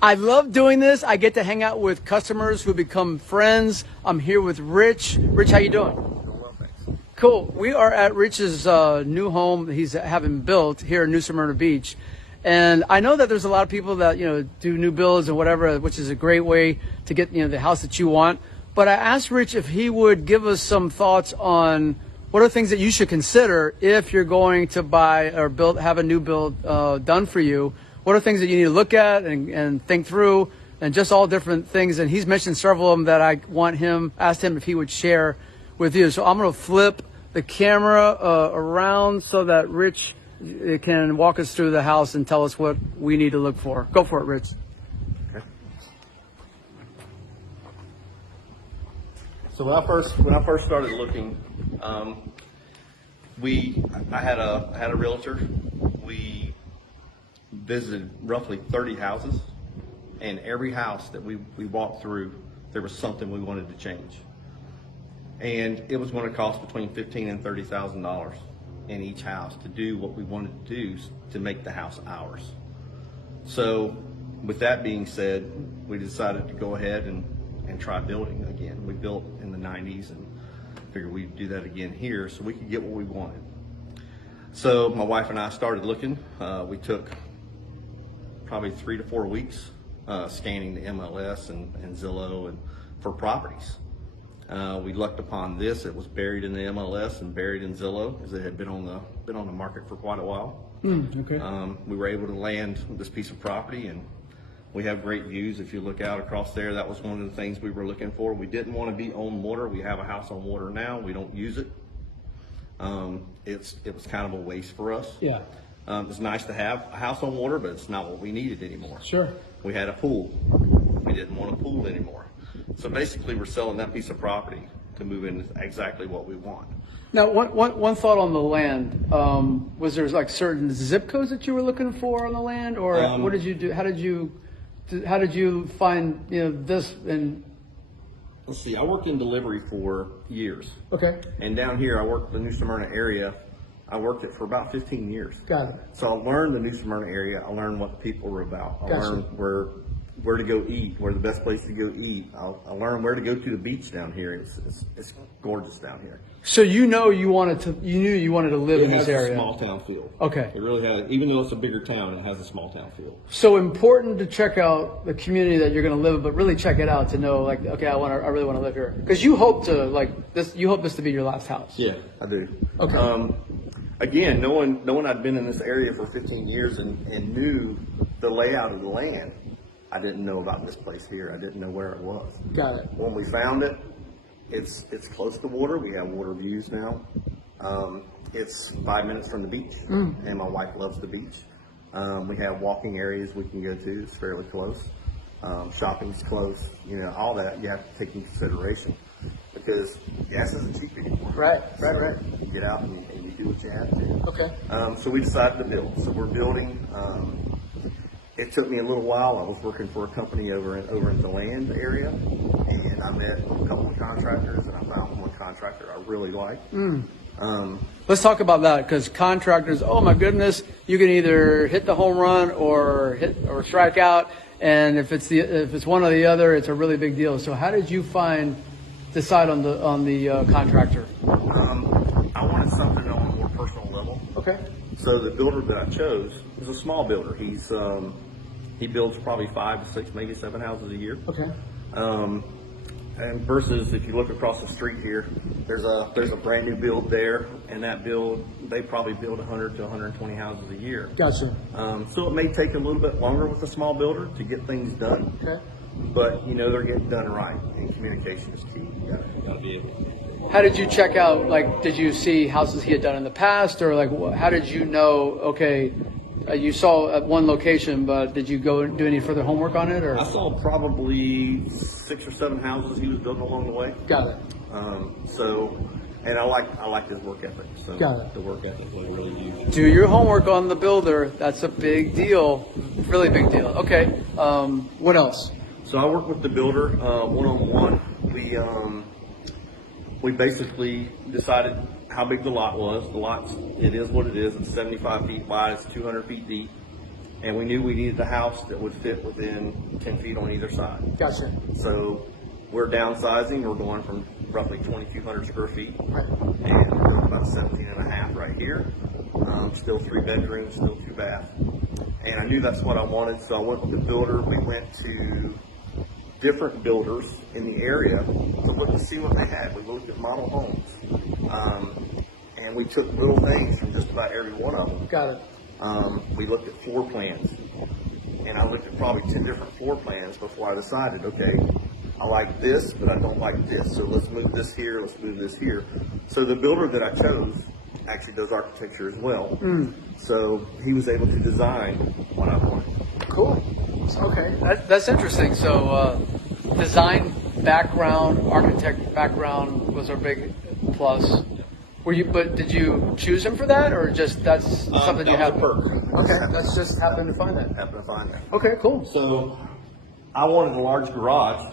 I love doing this. I get to hang out with customers who become friends. I'm here with Rich. Rich, how you doing? Doing well, thanks. Cool. We are at Rich's new home he's having built here in New Smyrna Beach. And I know that there's a lot of people that, do new builds and whatever, which is a great way to get, the house that you want. But I asked Rich if he would give us some thoughts on what are things that you should consider if you're going to buy or have a new build done for you. What are things that you need to look at and think through, and just all different things. And he's mentioned several of them that I asked him if he would share with you. So I'm going to flip the camera around so that Rich can walk us through the house and tell us what we need to look for. Go for it, Rich. Okay. So when I first started looking, I had a realtor. We visited roughly 30 houses, and every house that we walked through, there was something we wanted to change, and it was going to cost between $15,000 and $30,000 in each house to do what we wanted to do to make the house ours. So with that being said, we decided to go ahead and try building again. We built in the 90s and figured we'd do that again here so we could get what we wanted. So my wife and I started looking. We took probably 3 to 4 weeks scanning the MLS and Zillow and for properties. We lucked upon this. It was buried in the MLS and buried in Zillow, as it had been on the market for quite a while. Okay. We were able to land this piece of property, and we have great views. If you look out across there, that was one of the things we were looking for. We didn't want to be on water. We have a house on water now. We don't use it. It was kind of a waste for us. Yeah. It's nice to have a house on water, but it's not what we needed anymore. Sure. We had a pool. We didn't want a pool anymore. So basically, we're selling that piece of property to move into exactly what we want. Now, one thought on the land. Was there like certain zip codes that you were looking for on the land, or what did you do? How did you find this? And let's see. I worked in delivery for years. Okay. And down here, I worked the New Smyrna area. I worked it for about 15 years. Got it. So I learned the New Smyrna area. I learned what the people were about. I Gotcha. learned where to go eat, where the best place to go eat. I learned where to go to the beach down here. It's gorgeous down here. So you knew you wanted to live in It this has area. a small town feel. Okay. It really has, even though it's a bigger town, it has a small town feel. So important to check out the community that you're going to live in, but really check it out to know, like, okay, I really want to live here, because you hope this to be your last house. Yeah, I do. Okay. Again, knowing I'd been in this area for 15 years and knew the layout of the land, I didn't know about this place here. I didn't know where it was. Got it. When we found it, it's close to water. We have water views now. It's 5 minutes from the beach, and my wife loves the beach. We have walking areas we can go to. It's fairly close. Shopping's close. All that you have to take into consideration, because gas isn't cheap anymore. Right. You get out and you do what you have to. Okay. So we decided to build. So we're building. It took me a little while. I was working for a company over in the land area, and I met a couple of contractors, and I found one contractor I really liked. Let's talk about that, because contractors, oh my goodness, you can either hit the home run or strike out, and if it's one or the other, it's a really big deal. So how did you decide on the contractor? I wanted something on a more personal level. Okay. So the builder that I chose is a small builder. He builds probably 5 to 6, maybe 7 houses a year. Okay. And versus if you look across the street here, there's a brand new build there, and that build, they probably build 100 to 120 houses a year. Gotcha. So it may take a little bit longer with a small builder to get things done. Okay. But they're getting done right, and communication is key. You gotta be able to. How did you check out? Like, did you see houses he had done in the past, or like, how did you know? Okay, you saw at one location, but did you go and do any further homework on it, or? I saw probably 6 or 7 houses he was building along the way. Got it. And I like his work ethic. So Got it. The work ethic was really huge. Do your homework on the builder. That's a big deal, really big deal. Okay. What else? So I worked with the builder one-on-one. We basically decided how big the lot was. The lot, it is what it is. It's 75 feet wide. It's 200 feet deep. And we knew we needed a house that would fit within 10 feet on either side. Gotcha. So we're downsizing. We're going from roughly 2,200 square feet. Right. And we're about 17 and a half right here. Still 3 bedrooms, still 2 baths. And I knew that's what I wanted, so I went with the builder. We went to different builders in the area to look to see what they had. We looked at model homes. And we took little things from just about every one of them. Got it. We looked at floor plans, and I looked at probably 10 different floor plans before I decided, okay, I like this, but I don't like this. So let's move this here, let's move this here. So the builder that I chose actually does architecture as well. So he was able to design what I wanted. Cool. Okay, that's interesting. So, design background, architect background was our big plus. But did you choose him for that, or just that's something that you was have? a perk. Okay, that's just happened to find that. Happened to find that. Okay, cool. So I wanted a large garage,